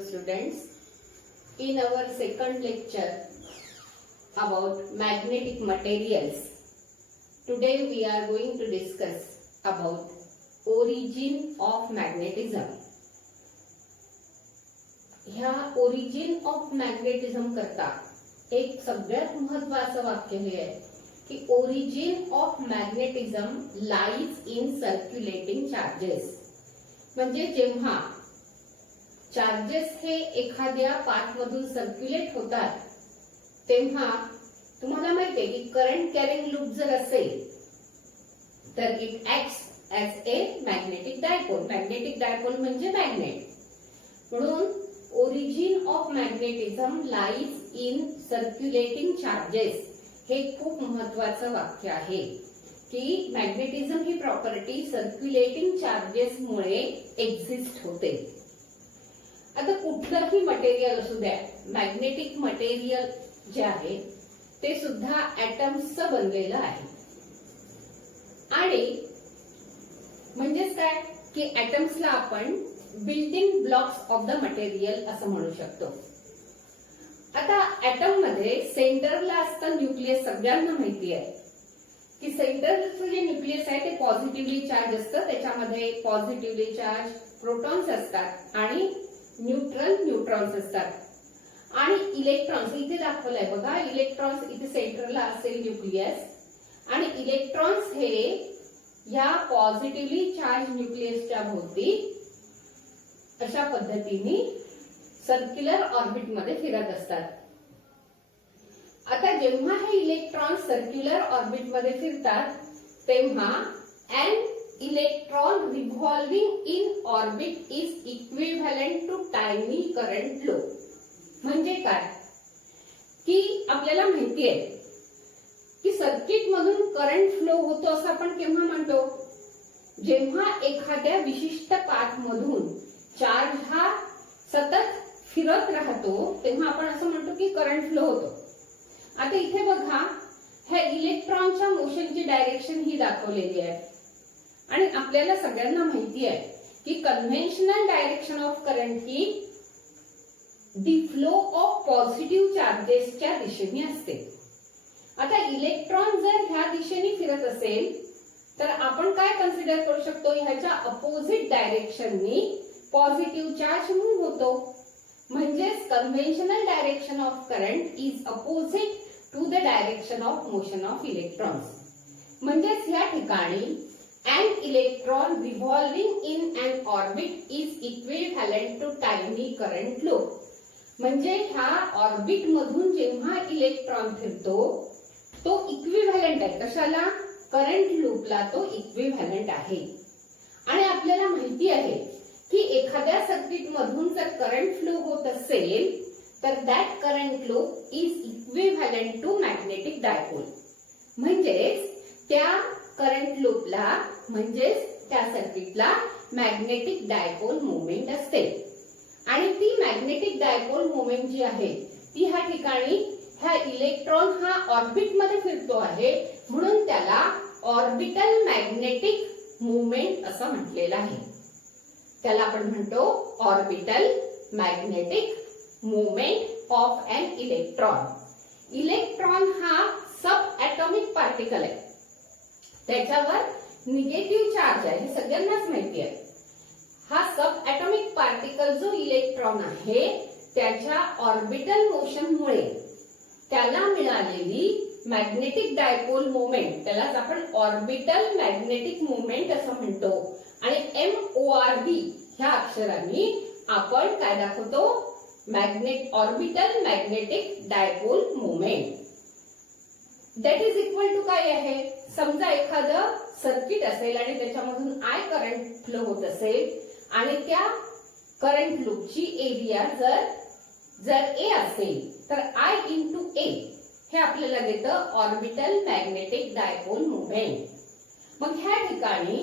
students. In our second lecture about magnetic materials, today we are going to discuss about origin of magnetism. ह्या origin of magnetism करता एक सगळ्यात महत्त्वाचं वाक्य हे आहे की origin of magnetism lies in circulating charges. म्हणजे जेव्हा चार्जेस हे एखाद्या पाथ मधून सर्क्युलेट होतात तेव्हा तुम्हाला माहिती आहे की करंट कॅरिंग लूप जर असेल तर it acts as a magnetic dipole. Magnetic dipole म्हणजे मॅग्नेट. म्हणून origin of magnetism lies in circulating charges हे खूप महत्वाचं वाक्य आहे की मॅग्नेटिझम ही प्रॉपर्टी सर्क्युलेटिंग चार्जेस मुळे एक्झिस्ट होते. आता कुठलंही मटेरियल असू द्या, मॅग्नेटिक मटेरियल जे आहे ते सुद्धा ऍटम्सचं बनलेलं आहे. आणि म्हणजेच काय की ऍटम्सला आपण building blocks of the material असं म्हणू शकतो. आता ऍटम मध्ये सेंटरला असतं न्यूक्लियस. सगळ्यांना माहिती आहे की सेंटरचं जे न्यूक्लियस आहे ते पॉझिटिव्हली चार्ज असतं. त्याच्यामध्ये पॉझिटिव्हली चार्ज प्रोटॉन्स असतात आणि न्यूट्रॉन्स असतात. आणि इलेक्ट्रॉन्स इथे दाखवलंय बघा. इलेक्ट्रॉन्स इथे सेंटरला असेल न्यूक्लियस आणि इलेक्ट्रॉन्स हे या पॉझिटिव्हली चार्ज न्यूक्लियसच्या भोवती अशा पद्धतीने सर्क्युलर ऑर्बिट मध्ये फिरत असतात. आता जेव्हा हे इलेक्ट्रॉन सर्क्युलर ऑर्बिट मध्ये फिरतात तेव्हा an electron revolving in orbit is equivalent to tiny current flow. म्हणजे काय की आपल्याला माहिती आहे की सर्किट मधून करंट फ्लो होतो असं आपण केव्हा म्हणतो, जेव्हा एखाद्या विशिष्ट पाथ मधून चार्ज हा सतत फिरत राहतो तेव्हा आपण असं म्हणतो की करंट फ्लो होतो. आता इथे बघा ह्या इलेक्ट्रॉनच्या मोशनची डायरेक्शन ही दाखवलेली आहे आणि आपल्याला सगळ्यांना माहिती आहे की कन्व्हेन्शनल डायरेक्शन ऑफ करंट ही दी फ्लो ऑफ पॉझिटिव्ह चार्जेसच्या दिशेने असते. आता इलेक्ट्रॉन जर ह्या दिशेने फिरत असेल तर आपण काय कन्सिडर करू शकतो, ह्याच्या अपोजिट डायरेक्शननी पॉझिटिव्ह चार्ज मूव्ह होतो. म्हणजेच conventional direction of current is opposite to the direction of motion of electrons. म्हणजेच या ठिकाणी an electron revolving in an orbit is equivalent to tiny current flow. म्हणजे ह्या ऑर्बिट मधून जेव्हा इलेक्ट्रॉन फिरतो तो इक्विव्हॅलंट आहे. कशाला? करंट लूपला तो इक्विव्हॅलंट आहे. आणि आपल्याला माहिती आहे की एखाद्या सर्किट मधून जर करंट फ्लो होत असेल तर that current flow is equivalent to magnetic dipole. म्हणजेच त्या करंट लूपला म्हणजेच त्या सर्किटला मॅग्नेटिक डायपोल मुवमेंट असते. आणि ती मॅग्नेटिक डायपोल मुवमेंट जी आहे ती ह्या ठिकाणी ह्या इलेक्ट्रॉन हा ऑर्बिट मध्ये फिरतो आहे म्हणून त्याला ऑर्बिटल मॅग्नेटिक मुवमेंट असं म्हटलेलं आहे. त्याला आपण म्हणतो orbital magnetic movement of an electron. Electron हा सब ऍटॉमिक पार्टिकल आहे. त्याच्यावर निगेटिव्ह चार्ज आहे हे सगळ्यांनाच माहिती आहे. हा सब ऍटॉमिक पार्टिकल जो इलेक्ट्रॉन आहे त्याच्या ऑर्बिटल मोशनमुळे त्याला मिळालेली मॅग्नेटिक डायपोल मुवमेंट त्यालाच आपण ऑर्बिटल मॅग्नेटिक मुवमेंट असं म्हणतो. आणि MORB ह्या अक्षरांनी आपण काय दाखवतो, orbital magnetic dipole movement. That is equal to काय आहे, समजा एखादं सर्किट असेल आणि त्याच्यामधून आय करंट फ्लो होत असेल आणि त्या करंट लूपची एरिया जर ए असेल तर आय इंटू ए हे आपल्याला देतं ऑर्बिटल मॅग्नेटिक डायपोल मुवमेंट. मग ह्या ठिकाणी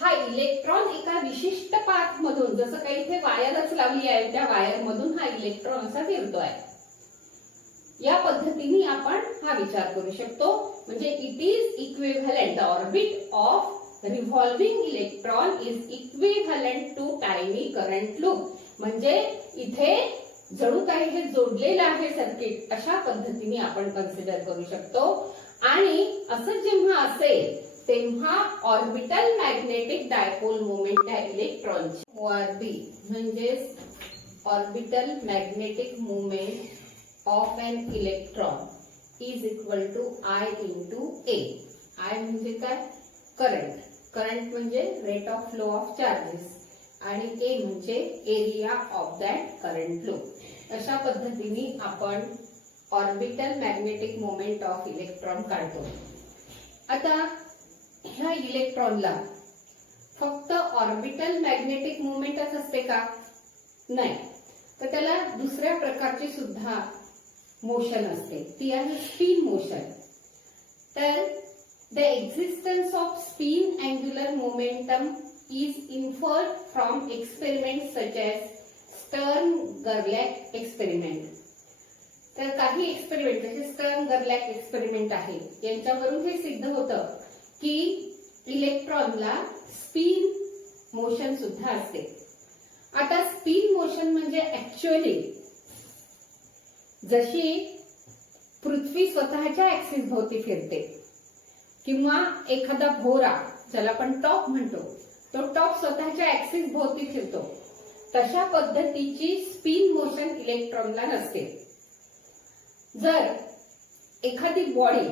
हा इलेक्ट्रॉन एका विशिष्ट पाथ मधून, जसं काही इथे वायरच लावली आहे, त्या वायर मधून हा इलेक्ट्रॉन असा फिरतोय. या पद्धतीने आपण हा विचार करू शकतो. म्हणजे it is equivalent, orbit of revolving electron is equivalent to tiny current loop. म्हणजे इथे जणू काही हे जोडलेलं आहे सर्किट, अशा पद्धतीने आपण कन्सिडर करू शकतो. आणि असं जेव्हा असेल तेव्हा ऑर्बिटल मॅग्नेटिक डायपोल मोमेंट या इलेक्ट्रॉनची ORB म्हणजेच orbital magnetic moment of an electron is equal to I into A. I म्हणजे काय? करंट. करंट म्हणजे rate of flow of charges आणि A म्हणजे area of that current flow. अशा पद्धतीने आपण orbital magnetic moment of electron काढतो. आता ह्या इलेक्ट्रॉनला फक्त ऑर्बिटल मॅग्नेटिक मोमेंटच असते का? नाही, तर त्याला दुसऱ्या प्रकारची सुद्धा मोशन असते, ती आहे स्पिन मोशन. तर the existence of spin angular momentum is inferred from experiment such as Stern Gerlach experiment. तर काही एक्सपेरिमेंट जसे स्टर्न-गरलॅक एक्सपेरिमेंट आहे, यांच्यावरून हे सिद्ध होतं की इलेक्ट्रॉनला स्पिन मोशन सुद्धा असते. आता स्पिन मोशन म्हणजे ऍक्च्युअली जशी पृथ्वी स्वतःच्या ऍक्सिस भोवती फिरते किंवा एखादा भोवरा ज्याला आपण टॉप म्हणतो, तो टॉप स्वतःच्या ऍक्सिस भोवती फिरतो, तशा पद्धतीची स्पिन मोशन इलेक्ट्रॉनला नसते. जर एखादी बॉडी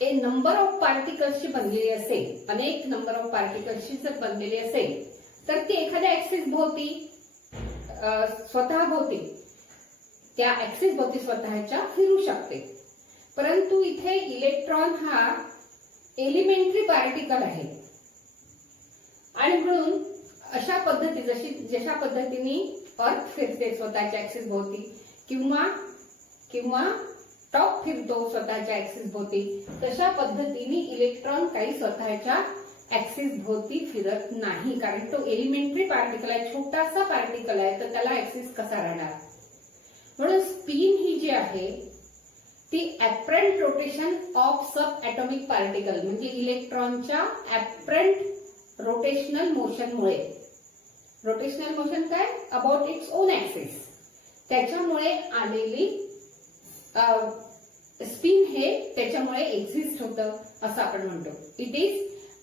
ए नंबर ऑफ पार्टिकल्सची बनलेली असेल, अनेक नंबर ऑफ पार्टिकल्सची जर बनलेली असेल, तर ती एखाद्या ऍक्सिस भोवती स्वतः भोवती त्या ऍक्सिस भोवती स्वतःच्या फिरू शकते. परंतु इथे इलेक्ट्रॉन हा एलिमेंटरी पार्टिकल आहे आणि म्हणून अशा पद्धती जशा पद्धतीने अर्थ फिरते स्वतःच्या ऍक्सिस भोवती किंवा टॉप फिरतो स्वतःच्या ऍक्सिस भोवती, तशा पद्धतीने इलेक्ट्रॉन काही स्वतःच्या ऍक्सिस भोवती फिरत नाही, कारण तो एलिमेंटरी पार्टिकल आहे, छोटासा पार्टिकल आहे, तर त्याला ऍक्सिस कसा राहणार. म्हणून स्पिन ही जी आहे ती apparent rotation of sub atomic particle म्हणजे इलेक्ट्रॉनच्या ऍपरंट रोटेशनल मोशनमुळे. रोटेशनल मोशन काय? अबाउट इट्स ओन ऍक्सिस, त्याच्यामुळे आलेली स्पिन हे त्याच्यामुळे एक्झिस्ट होतं असं आपण म्हणतो. It is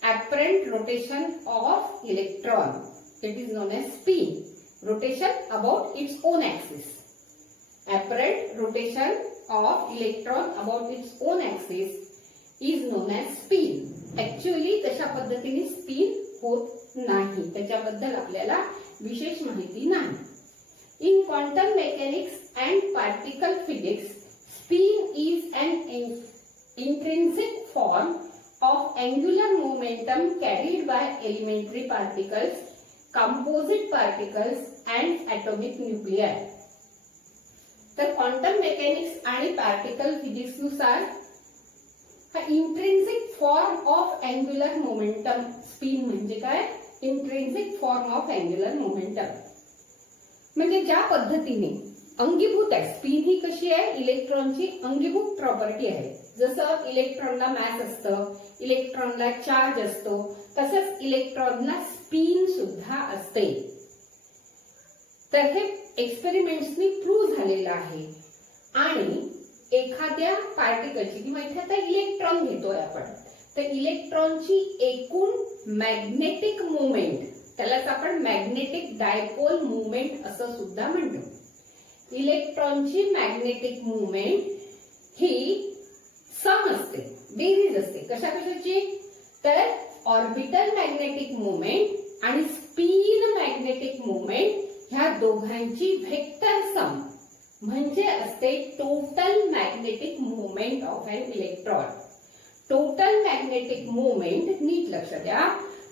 apparent rotation of electron. It is known as spin. Rotation about its own axis. Apparent rotation of electron about its own axis is known as spin. Actually तशा पद्धतीने spin होत नाही, त्याच्याबद्दल आपल्याला विशेष माहिती नाही. In quantum mechanics and particle physics, spin is an intrinsic form of angular momentum carried by elementary particles, composite particles and atomic nuclei. तर क्वांटम मेकॅनिक्स आणि पार्टिकल फिजिक्स नुसार हा intrinsic form of angular momentum. Spin म्हणजे काय? Intrinsic form of angular momentum म्हणजे ज्या पद्धतीने अंगीभूत आहे. स्पिन ही कशी आहे? इलेक्ट्रॉनची अंगीभूत प्रॉपर्टी आहे. जसं इलेक्ट्रॉनला मॅस असतं, इलेक्ट्रॉनला चार्ज असतो, तसंच इलेक्ट्रॉनला स्पिन सुद्धा असते. तर हे एक्सपेरिमेंट्सनी प्रूव्ह झालेलं आहे. आणि एखाद्या पार्टिकलची किंवा इथे आता इलेक्ट्रॉन घेतोय आपण, तर इलेक्ट्रॉनची एकूण मॅग्नेटिक मुवमेंट, त्यालाच आपण मॅग्नेटिक डायपोल मुवमेंट असं सुद्धा म्हणतो. इलेक्ट्रॉनची मॅग्नेटिक मुवमेंट ही सम असते, बेरीज असते. कशा कशाची? तर ऑर्बिटल मॅग्नेटिक मुवमेंट आणि स्पिन मॅग्नेटिक मुवमेंट ह्या दोघांची व्हेक्टर सम म्हणजे असते total magnetic movement of an electron. Total magnetic movement, नीट लक्ष द्या,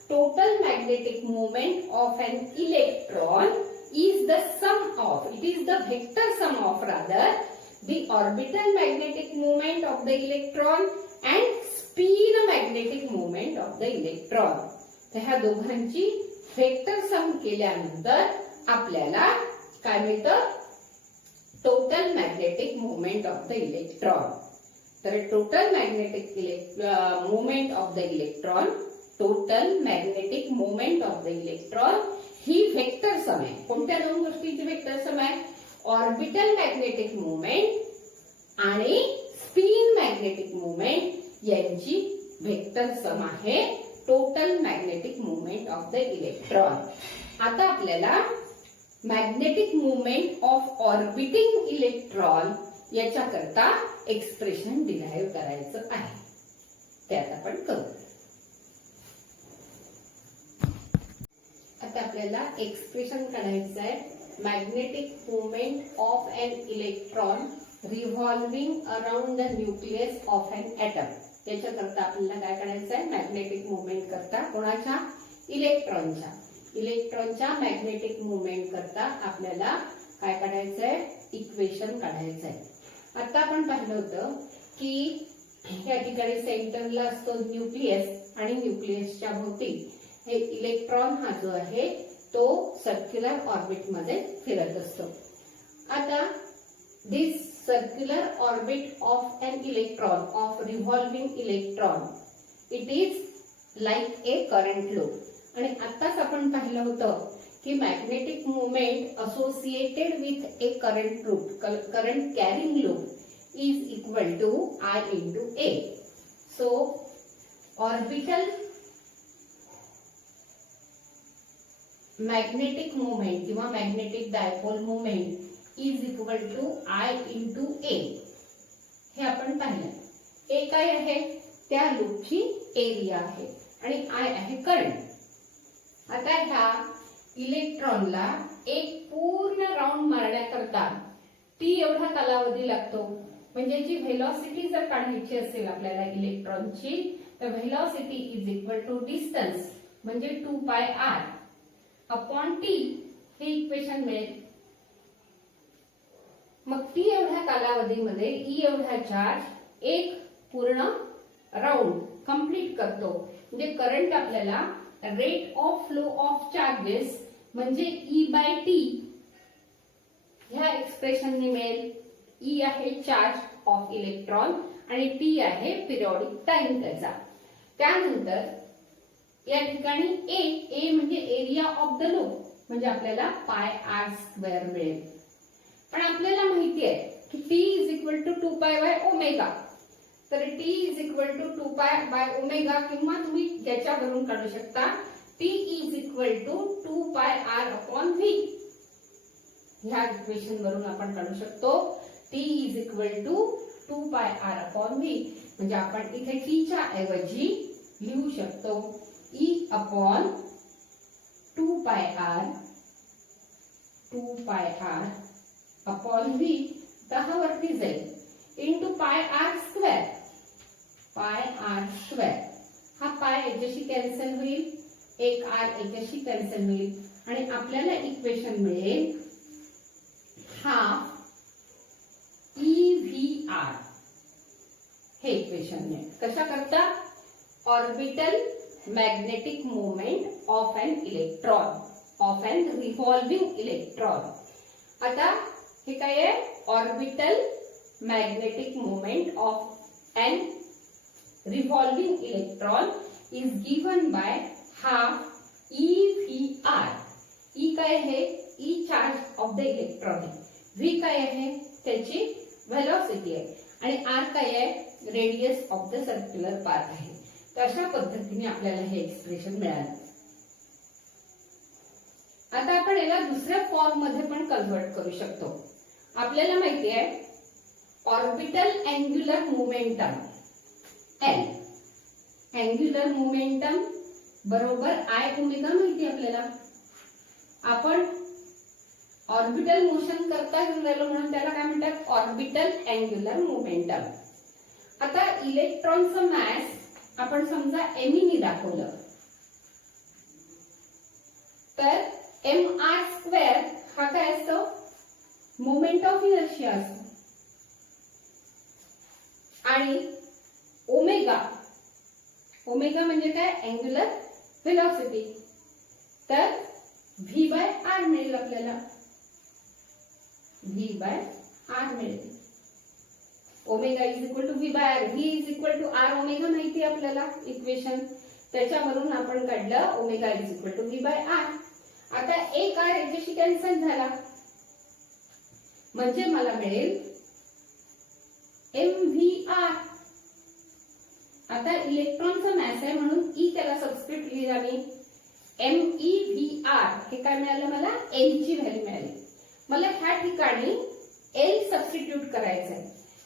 total magnetic movement of an electron is the sum of, it is the vector sum of rather, the orbital magnetic moment of the electron and spin magnetic moment of the electron. तर ह्या दोघांची vector सम केल्यानंतर आपल्याला काय मिळतं? Total magnetic movement of the electron. तर total magnetic movement of the electron, total magnetic movement of the electron ही vector sum आहे. कोणत्या दोन गोष्टींची व्हेक्टर सम आहे? ऑर्बिटल मॅग्नेटिक मुवमेंट आणि स्पिन मॅग्नेटिक मुवमेंट यांची व्हेक्टर सम आहे total magnetic movement of the electron. आता आपल्याला magnetic movement of orbiting electron याच्याकरता एक्सप्रेशन डिराईव्ह करायचं आहे. ते आता आपण करू. आता आपल्याला एक्सप्रेशन काढायचं आहे magnetic movement of an electron revolving around the nucleus of an atom. याच्याकरता आपल्याला काय काढायचं आहे? मॅग्नेटिक मुवमेंट करता कोणाच्या? इलेक्ट्रॉनच्या मॅग्नेटिक मुवमेंट करता आपल्याला काय काढायचं आहे? इक्वेशन काढायचं आहे. आता आपण पाहिलं होतं की या ठिकाणी सेंटरला असतो न्यूक्लियस आणि न्यूक्लियसच्या भोवती हे इलेक्ट्रॉन हा जो आहे तो सर्क्युलर ऑर्बिट मध्ये फिरत असतो. आता this circular orbit of an electron of revolving electron it is like a current loop. आणि आताच आपण पाहिलं होतं की magnetic movement associated with a current loop, current carrying loop is equal to I into A. So orbital magnetic moment किंवा magnetic dipole moment is equal to I into A. हे आपण पाहिलं. A काय आहे? त्या लूपची एरिया आहे आणि I आहे करंट. आता ह्या इलेक्ट्रॉनला एक पूर्ण राउंड मारण्याकरता T एवढा कालावधी लागतो. म्हणजे जी व्हेलॉसिटी जर काढायची असेल आपल्याला इलेक्ट्रॉनची तर velocity is equal to distance म्हणजे 2 पाय r अपॉन t हे इक्वेशन मिळेल. मग t एवढ्या कालावधीमध्ये E एवढा चार्ज एक पूर्ण राउंड कंप्लीट करतो. म्हणजे करंट आपल्याला rate of flow of charges म्हणजे E बाय टी ह्या एक्सप्रेशनने मिळेल. E आहे चार्ज ऑफ इलेक्ट्रॉन आणि T आहे पिरियॉडिक टाइम त्याचा. त्यानंतर या ठिकाणी A म्हणजे एरिया ऑफ द लूप म्हणजे आपल्याला पाय r स्क्वेअर मिळेल. पण आपल्याला माहिती आहे की T is equal to 2 pi by omega. तर T is equal to 2 pi by omega किंवा तुम्ही ज्याच्यावरून काढू शकता T is equal to 2 pi r upon v. ह्या इक्वेशन वरून आपण काढू शकतो T is equal to 2 pi r upon v. म्हणजे आपण इथे T च्या ऐवजी लिहू शकतो E upon 2 pi r upon v 10 वरती जाईल इंटू पाय r स्क्वेअर. हा पाय याच्याशी कॅन्सल होईल, एक r याच्याशी कॅन्सल होईल आणि आपल्याला इक्वेशन मिळेल हाफ EVR. हे इक्वेशन मिळेल. कशा करता? Orbital magnetic movement of an electron, of an revolving electron. आता हे काय आहे? Orbital magnetic movement of an revolving electron is given by half EVR. E काय आहे? E charge of the electron आहे. V काय आहे? त्याची व्हेलॉसिटी आहे आणि r काय आहे? Radius of the circular path आहे. तर अशा पद्धतीने आपल्याला हे एक्सप्रेशन मिळालं. आता आपण याला दुसऱ्या फॉर्म मध्ये पण कन्व्हर्ट करू शकतो. आपल्याला माहिती आहे orbital angular momentum L, angular momentum बरोबर I ओमेगा माहिती आपल्याला. आपण ऑर्बिटल मोशन करता घेऊन राहिलो म्हणून त्याला काय म्हणतात? Orbital angular momentum. आता इलेक्ट्रॉनचं मॅस आपण समजा m ने दाखवलं तर mr स्क्वेअर हा काय असतो? मोमेंट ऑफ इनर्शिया असतो. आणि ओमेगा म्हणजे काय? Angular velocity. तर v बाय r मिळेल आपल्याला. v बाय r मिळेल. Omega is equal to v by r. v is equal to r omega माहिती आपल्याला इक्वेशन. त्याच्यावरून आपण काढलं omega is equal to v by r. आता एक आर याच्याशी कॅन्सल झाला म्हणजे मला मिळेल MVR. आता इलेक्ट्रॉनचा मॅस आहे म्हणून ई त्याला सबस्क्रिप्ट लिहिला मी MEVR. हे काय मिळालं मला? L ची व्हॅल्यू मिळाली. मला ह्या ठिकाणी L सबस्टिट्यूट करायचं आहे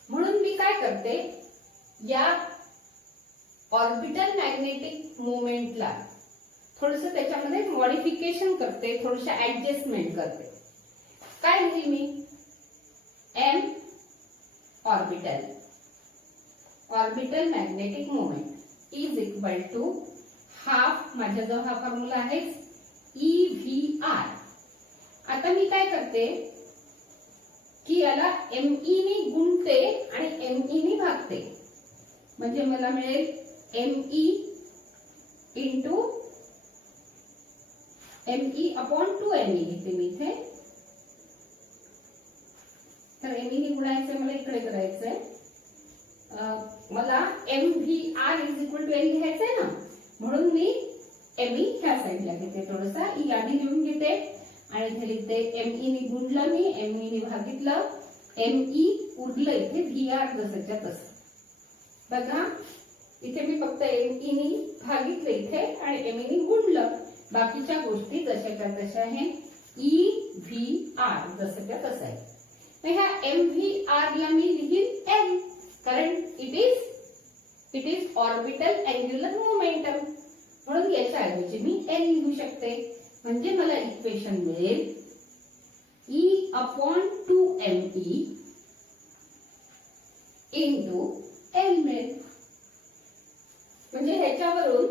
म्हणून मी काय करते, या ऑर्बिटल मॅग्नेटिक मोमेंटला थोडंसं त्याच्यामध्ये मॉडिफिकेशन करते, थोडंसं ऍडजस्टमेंट करते. काय लिहिल मी? M orbital magnetic moment is equal to half, माझ्याजवळ हा फॉर्म्युला आहे EVR. आता मी काय करते की याला ME नी गुणते आणि ME नी भागते म्हणजे मला मिळेल ME into ME upon 2ME लिहिते मी इथे. तर ME नी गुणायचंय, मला इकडे करायचंय. मला MVR is equal to L लिहायचंय ना म्हणून मी ME ह्या साईडला घेते, थोडंसा ई आधी लिहून घेते आणि इथे लिहिते ME नी गुणलं मी, ME नी भागितलं, ME उरलं इथे VR जसंच्या तसं. बघा इथे मी फक्त ME नी भागितलं इथे आणि ME नी गुणलं, बाकीच्या गोष्टी जशाच्या तशा आहे. EVR जसंच्या तसं आहे. ह्या MVR ला मी लिहीन L कारण it is orbital angular momentum म्हणून याच्या ऐवजी मी L लिहू शकते म्हणजे मला इक्वेशन मिळेल E upon 2ME into L मिळेल. म्हणजे ह्याच्यावरून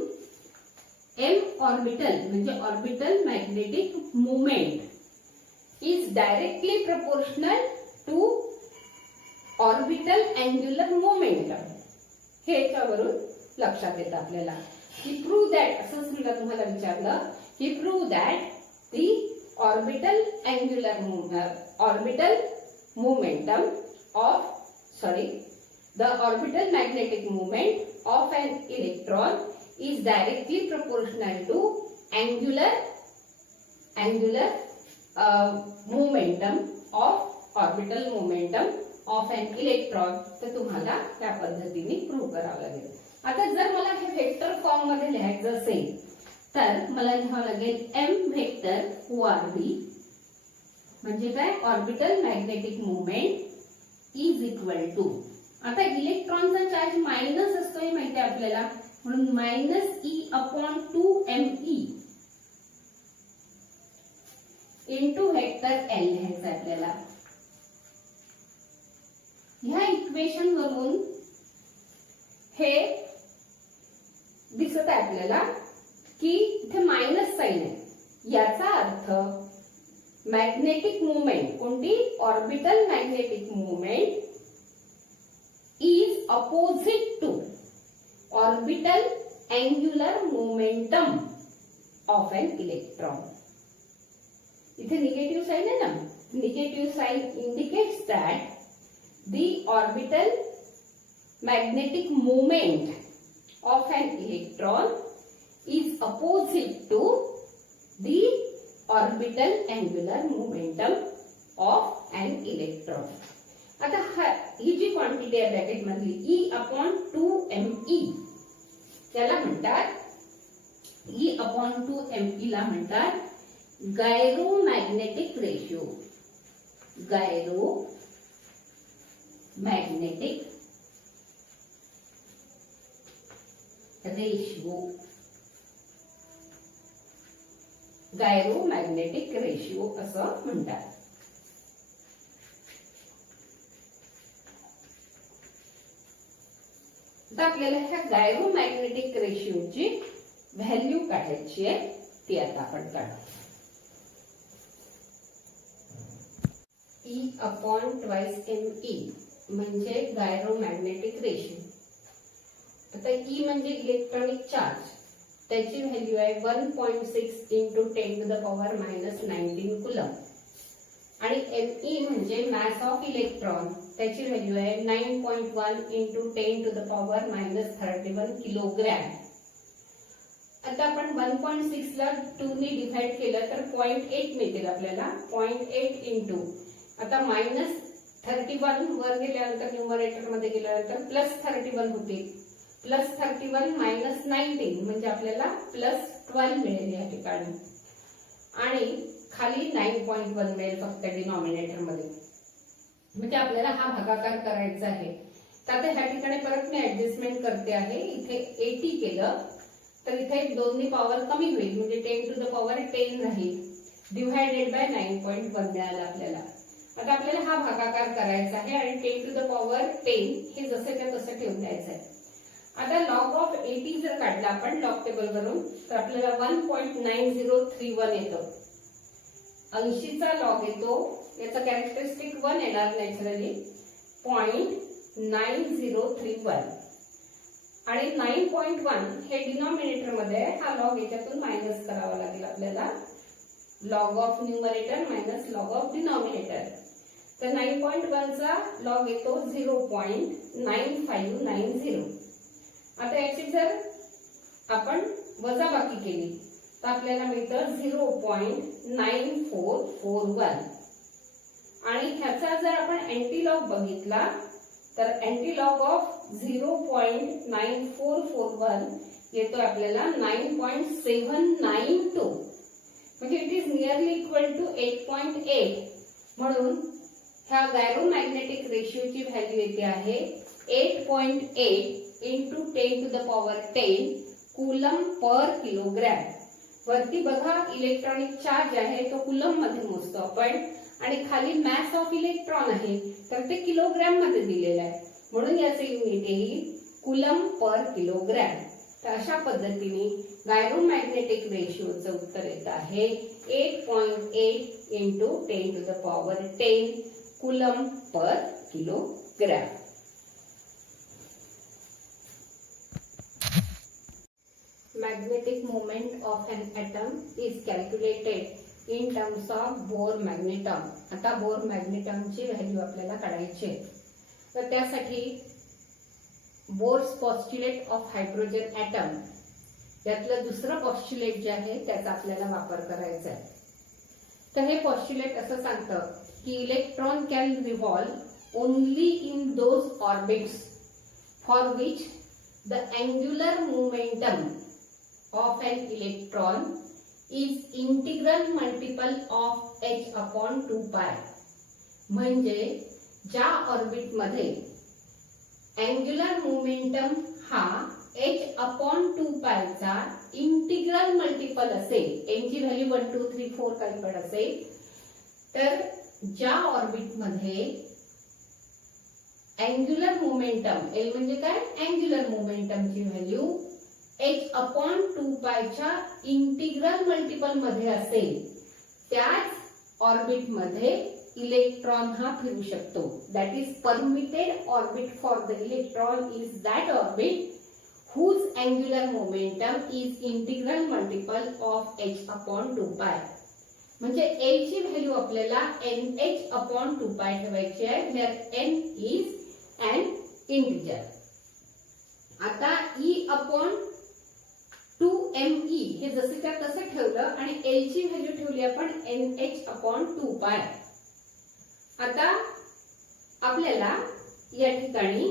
M ऑर्बिटल म्हणजे orbital magnetic moment is directly proportional to orbital angular momentum. हे याच्यावरून लक्षात येतं आपल्याला की प्रूव्ह दॅट, असं समजा तुम्हाला विचारलं की prove that the orbital momentum of the orbital magnetic moment of an electron is directly proportional to angular momentum of orbital momentum of an electron. तर तुम्हाला त्या पद्धतीने प्रूव्ह करावं लागेल. आता जर मला हे वेक्टर फॉर्म मध्ये लिहायचं असेल तर मला लिहावं लागेल M वेक्टर ORB म्हणजे काय, orbital magnetic moment is equal to, आता इलेक्ट्रॉनचा चार्ज मायनस असतोय माहिती आपल्याला म्हणून minus E upon 2ME into vector L लिहायचं आपल्याला. ह्या इक्वेशन वरून हे दिसत आहे आपल्याला की इथे मायनस साइन आहे, याचा अर्थ मॅग्नेटिक मोमेंट कोणती, orbital magnetic moment is opposite to orbital angular momentum of an electron. इथे निगेटिव्ह साइन आहे ना, negative sign indicates that the orbital magnetic moment of an electron is opposite to the orbital angular momentum of an electron. आता ही जी quantity आहे bracket मधली E upon 2ME त्याला म्हणतात, E upon 2ME ला म्हणतात गायरोमॅग्नेटिक ratio. गायरोमॅग्नेटिक ratio, गायरोमॅग्नेटिक ratio असं म्हणतात. आता आपल्याला ह्या गायरोमॅग्नेटिक रेशिओची व्हॅल्यू काढायची आहे, ती आता आपण काढू. E अपॉन ट्वाइस ME म्हणजे गायरोमॅग्नेटिक रेशिओ. आता E म्हणजे इलेक्ट्रॉनिक चार्ज, त्याची व्हॅल्यू आहे 1.6 into 10 to the power minus 19 coulomb आणि ME म्हणजे मॅस ऑफ इलेक्ट्रॉन, त्याची व्हॅल्यू आहे 9.1 into 10 to the power minus 31 kilogram. आता आपण 1.6 ला 2 ने डिव्हाइड केलं तर 0.8 मिळतील आपल्याला. 0.8 इंटू आता -31 वर गेल्यानंतर न्यूमरेटर मध्ये गेल्यानंतर +31 होतील. +31 -19 म्हणजे आपल्याला +12 मिळेल या ठिकाणी आणि खाली 9.1 मिळेल फक्त डिनॉमिनेटर मध्ये. म्हणजे आपल्याला हा भागाकार करायचा आहे. तर आता ह्या ठिकाणी परत मी ऍडजस्टमेंट करते आहे. इथे 80 केलं तर इथे 2 नी पॉवर कमी होईल म्हणजे 10 टू द पॉवर 10 राहील डिव्हायडेड बाय 9.1 मिळालं आपल्याला. आता आपल्याला हा भागाकार करायचा आहे आणि 10 टू द पॉवर 10 हे जसे त्या तसं ठेवून द्यायचं आहे. आता लॉग ऑफ 80 जर काढला आपण लॉग टेबल वरून तर आपल्याला 1.9031 येतो. 80 चा लॉग येतो, याचा कॅरेक्टरिस्टिक 1 येणार नॅचरली 0.9031 आणि 9.1 हे डिनॉमिनेटर मध्ये हा लॉग याच्यातून मायनस करावा लागेल आपल्याला. Log of numerator minus log of denominator. तर 9.1 चा लॉग येतो 0.9590. आता याची जर आपण वजाबाकी केली तर आपल्याला मिळतं 0.9441 आणि ह्याचा जर आपण अँटीलॉग बघितला तर अँटीलॉग ऑफ 0.9441 येतो आपल्याला 9.792 म्हणजे it is nearly equal to 8.8. म्हणून ह्या गायरोमॅग्नेटिक रेशिओची व्हॅल्यू येते आहे 8.8 into 10 to the power 10 coulomb per kilogram. वरती बघा इलेक्ट्रॉनिक चार्ज आहे तो कूलम मध्ये मोजतो आपण आणि खाली मॅस ऑफ इलेक्ट्रॉन आहे तर ते किलोग्रॅम मध्ये दिलेलं आहे म्हणून याचे युनिट येईल कूलम पर किलोग्रॅम. तर अशा पद्धतीने गायरोमॅग्नेटिक रेशिओचं उत्तर येत आहे 8.8 into 10 to the power 10 coulomb per kilogram. Magnetic moment of an atom is calculated in terms of Bohr magneton. आता बोर मॅग्नेटॉमची व्हॅल्यू आपल्याला काढायची आहे. तर त्यासाठी बोर्स पॉस्ट्युलेट ऑफ हायड्रोजन ॲटम यातलं दुसरं पॉस्ट्युलेट जे आहे त्याचा आपल्याला वापर करायचा आहे. तर हे पॉस्ट्युलेट असं सांगतं की electron can revolve only in those orbits for which the angular momentum of an electron is integral multiple of h upon 2 pi. म्हणजे ज्या ऑर्बिट मध्ये अँग्युलर मोमेंटम हा h upon 2 pi चा इंटिग्रल मल्टिपल असेल, m ची value 1 2 3 4 काही पण असेल, तर ज्या ऑर्बिट मध्ये अँग्युलर मोमेंटम l म्हणजे काय अँग्युलर मोमेंटमची व्हॅल्यू h अपॉन 2 पाय च्या इंटिग्रल मल्टिपल मध्ये असेल त्याच ऑर्बिट मध्ये इलेक्ट्रॉन हा फिरू शकतो. That is permitted orbit for the electron is that orbit whose angular momentum is integral multiple of h upon 2 pi. म्हणजे l ची व्हॅल्यू आपल्याला nh अपॉन 2 पाय ठेवायची आहे where n is an integer. आता e upon 2me हे जसे त्या तसे ठेवलं आणि l ची व्हॅल्यू ठेवली आपण nh अपॉन 2 पाय. आता आपल्याला या ठिकाणी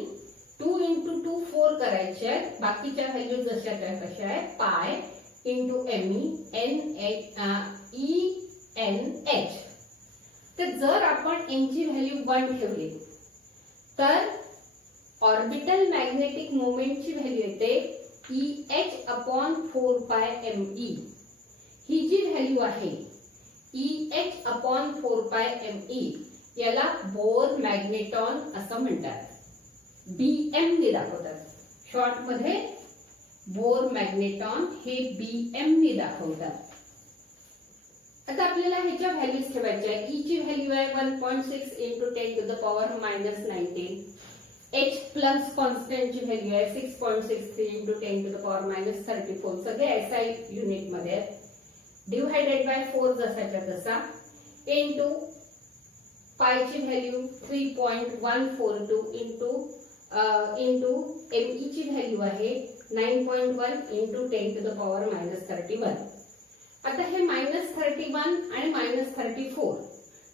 2 इंटू 2 4 करायचे आहेत. बाकीच्या व्हॅल्यू जशा त्या तशा आहेत पाय इंटू me nh. तर जर आपण n ची व्हॅल्यू 1 ठेवली तर ऑर्बिटल मॅग्नेटिक मोमेंटची व्हॅल्यू येते EH अपॉन 4 पाय ME. ही जी व्हॅल्यू आहे EH अपॉन 4 पाय ME याला बोर मॅग्नेटॉन असं म्हणतात. BM ने दाखवतात शॉर्ट मध्ये. बोर मॅग्नेटॉन हे BM ने दाखवतात. आता आपल्याला ह्याच्या व्हॅल्यूज ठेवायच्या आहे. E ची व्हॅल्यू आहे 1.6 into 10 to the power -19. H plus constant ची व्हॅल्यू आहे 6.63 इंटू 10 टू द पॉवर -34. सगळे SI युनिट मध्ये आहेत. डिव्हायडेड बाय 4 जसाच्या तसा इंटू पाय ची व्हॅल्यू 3.142 इंटू ME ची व्हॅल्यू आहे 9.1 into 10 to the power minus 31. आता हे -31 आणि -34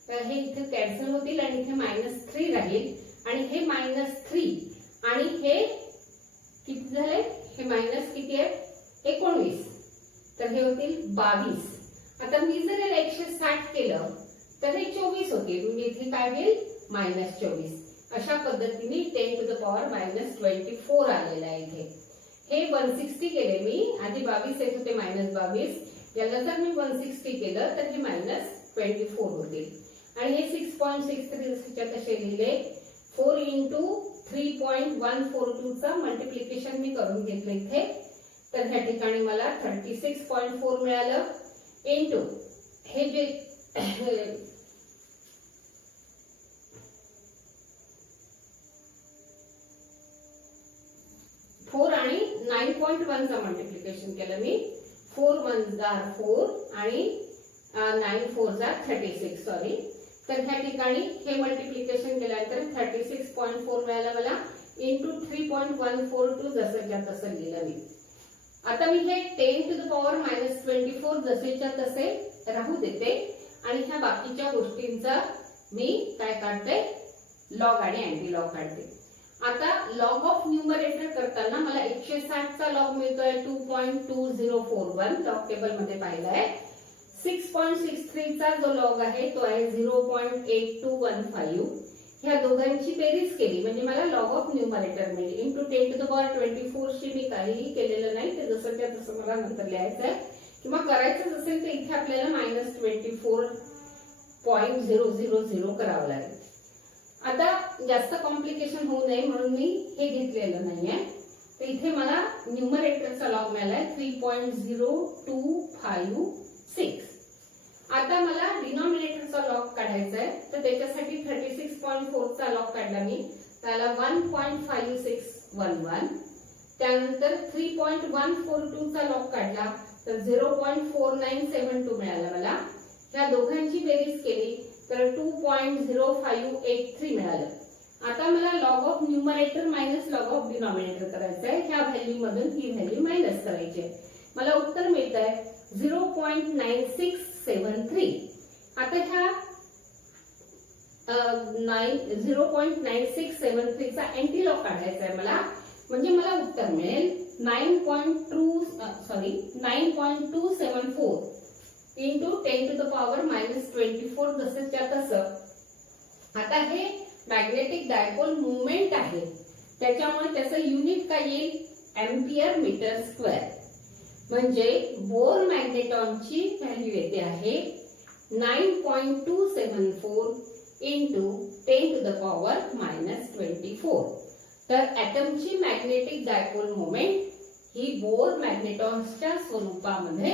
तर हे इथे कॅन्सल होतील आणि इथे -3 राहील आणि हे -3 आणि हे किती झाले, हे मायनस किती आहे 19 तर हे होतील 22. आता मी जर याला 160 केलं तर हे 24 होतील, म्हणजे इथे काय होईल -24. अशा पद्धतीने 10 to the power -24 आलेलं आहे इथे. हे 160 केले मी, आधी 22 येत होते -22, याला जर मी 160 केलं तर हे -24 होतील आणि हे 6.63 तसे लिहिले. 4 into 3.142 चा मल्टिप्लिकेशन मी करून घेतलं इथे, तर ह्या ठिकाणी मला 36.4 मिळालं इंटू हे जे 4 आणि 9.1 चा मल्टिप्लिकेशन केलं मी. 4 1 जार 4 आणि 9 4 जार 36 सॉरी. तर ह्या ठिकाणी हे मल्टिप्लिकेशन केल्यानंतर 36.4 मिळालं मला इंटू 3.142 जसंच्या तसं लिहिलं मी. आता मी हे 10 to the power -24 जसेच्या तसे राहू देते आणि ह्या बाकीच्या गोष्टींचा मी काय काढते, लॉग आणि अँटी लॉग काढते. आता लॉग ऑफ न्यूमरेटर करताना मला 160 चा लॉग मिळतोय 2.2041 लॉग टेबल मध्ये पाहिलाय. 6.63 चा जो लॉग आहे तो आहे 0.8215. ह्या दोघांची बेरीज केली म्हणजे मला लॉग ऑफ न्यूमरेटर मिळेल इंटू 10 to the power 24 शी मी काहीही केलेलं नाही, ते जसं त्या तसं मला नंतर लिहायचं आहे किंवा करायचं असेल तर इथे आपल्याला -24.000 करावं लागेल. आता जास्त कॉम्प्लिकेशन होऊ नये म्हणून मी हे घेतलेलं नाहीये, तर इथे मला न्यूमरेटरचा लॉग मिळालाय 3.0256. आता मला डिनॉमिनेटरचा लॉग काढायचा आहे, तर त्याच्यासाठी 36.4 चा लॉग काढला मी, त्याला 1.5611. त्यानंतर 3.142 चा लॉग काढला तर 0.4972 मिळाला मला. ह्या दोघांची बेरीज केली तर 2.0583 मिळालं. आता मला log of numerator minus log of denominator करायचं आहे. ह्या व्हॅल्यू मधून ही व्हॅल्यू मायनस करायची आहे. मला उत्तर मिळत आहे 0.9673. आता ह्या 0.9673 चा अँटी लॉग काढायचा आहे मला, म्हणजे मला उत्तर मिळेल 9.274 इंटू 10 to the power -24 जसंच्या तसं. आता हे मॅग्नेटिक डायपोल मुवमेंट आहे, त्याच्यामुळे त्याचं युनिट काय येईल एम्पियर मीटर स्क्वेअर. म्हणजे बोर मॅग्नेटॉनची व्हॅल्यू येते आहे 9.274 इंटू 10 to the power -24. तर ॲटमची मॅग्नेटिक डायपोल मोमेंट ही बोर मॅग्नेटॉन्सच्या स्वरूपामध्ये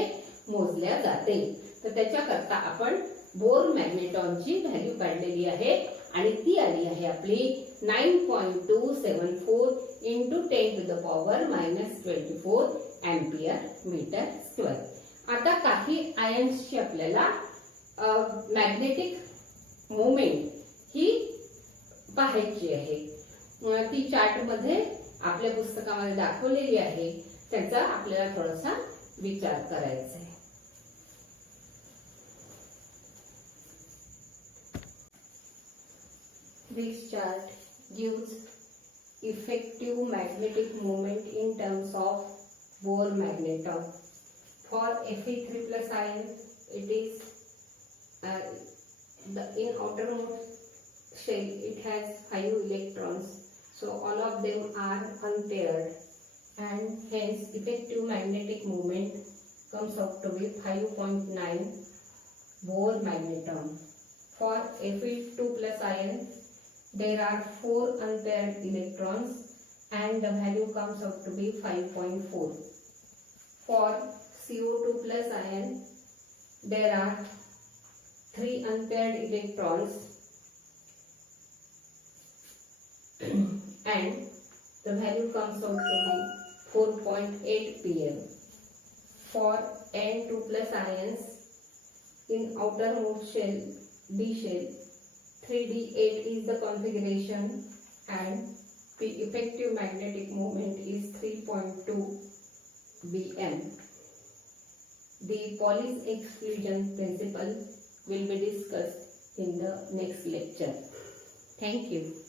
मोजल्या जाते. तर त्याच्याकरता आपण बोर मॅग्नेटॉनची व्हॅल्यू काढलेली आहे आणि ती आली आहे आपली 9.274 into 10 to the power -24 ampere metre square. आता काही आयन्सची आपल्याला मॅग्नेटिक मोमेंट ही पाहायची आहे. ती चार्ट मध्ये आपल्या पुस्तकामध्ये दाखवलेली आहे, त्याचा आपल्याला थोडासा विचार करायचा आहे. This chart gives effective magnetic moment in terms of Bohr magneton. For Fe3+ ion, it is in outermost shell it has 5 electrons, so all of them are unpaired, and hence effective magnetic moment comes out to be 5.9 Bohr magneton. For Fe2+ ion, there are 4 unpaired electrons and the value comes out to be 5.4. For CO2+ ion, there are 3 unpaired electrons and the value comes out to be 4.8 pm. For N2+ ions, in outermost shell, D shell, 3D8 is the configuration and The effective magnetic moment is 3.2 Bm. The Pauli's exclusion principle will be discussed in the next lecture. Thank you.